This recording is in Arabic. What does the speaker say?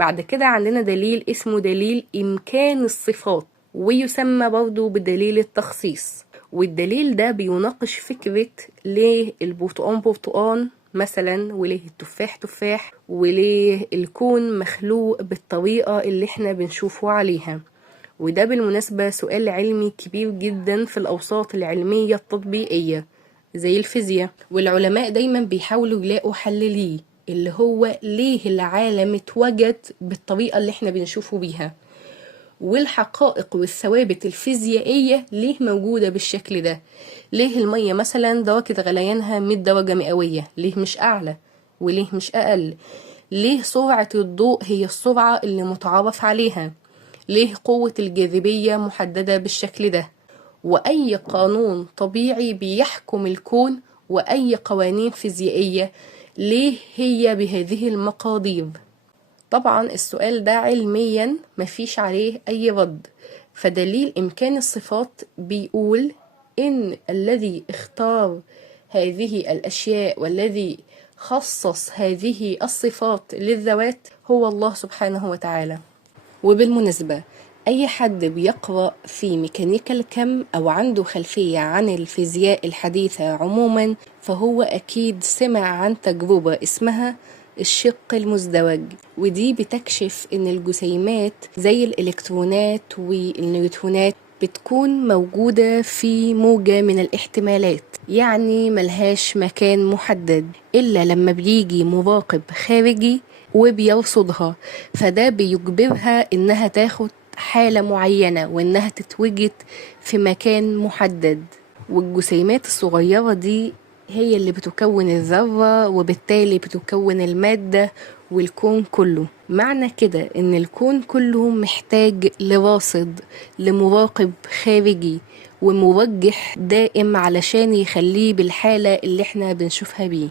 بعد كده عندنا دليل اسمه دليل إمكان الصفات، ويسمى برضو بدليل التخصيص. والدليل ده بيناقش فكرة ليه البرتقان برتقان مثلا، وليه التفاح تفاح، وليه الكون مخلوق بالطريقة اللي احنا بنشوفه عليها. وده بالمناسبة سؤال علمي كبير جدا في الأوساط العلمية التطبيقية زي الفيزياء، والعلماء دايما بيحاولوا يلاقوا حل ليه، اللي هو ليه العالم اتوجد بالطريقة اللي احنا بنشوفه بيها، والحقائق والثوابت الفيزيائية ليه موجودة بالشكل ده. ليه المية مثلا درجة غليانها 100 درجة مئوية، ليه مش أعلى وليه مش أقل؟ ليه سرعة الضوء هي السرعة اللي متعارف عليها؟ ليه قوة الجاذبية محددة بالشكل ده؟ وأي قانون طبيعي بيحكم الكون، وأي قوانين فيزيائية ليه هي بهذه المقادير؟ طبعا السؤال ده علميا مفيش عليه أي رد. فدليل إمكان الصفات بيقول إن الذي اختار هذه الأشياء والذي خصص هذه الصفات للذوات هو الله سبحانه وتعالى. وبالمناسبة أي حد بيقرأ في ميكانيكا الكم أو عنده خلفية عن الفيزياء الحديثة عموما، فهو أكيد سمع عن تجربة اسمها الشق المزدوج، ودي بتكشف إن الجسيمات زي الإلكترونات والنيوترونات بتكون موجودة في موجة من الاحتمالات، يعني ملهاش مكان محدد إلا لما بيجي مراقب خارجي وبيرصدها، فده بيجبرها إنها تاخد حالة معينة وإنها تتوجد في مكان محدد. والجسيمات الصغيرة دي هي اللي بتكون الذرة، وبالتالي بتكون المادة والكون كله. معنى كده إن الكون كله محتاج لراصد، لمراقب خارجي وموجه دائم علشان يخليه بالحالة اللي احنا بنشوفها بيه.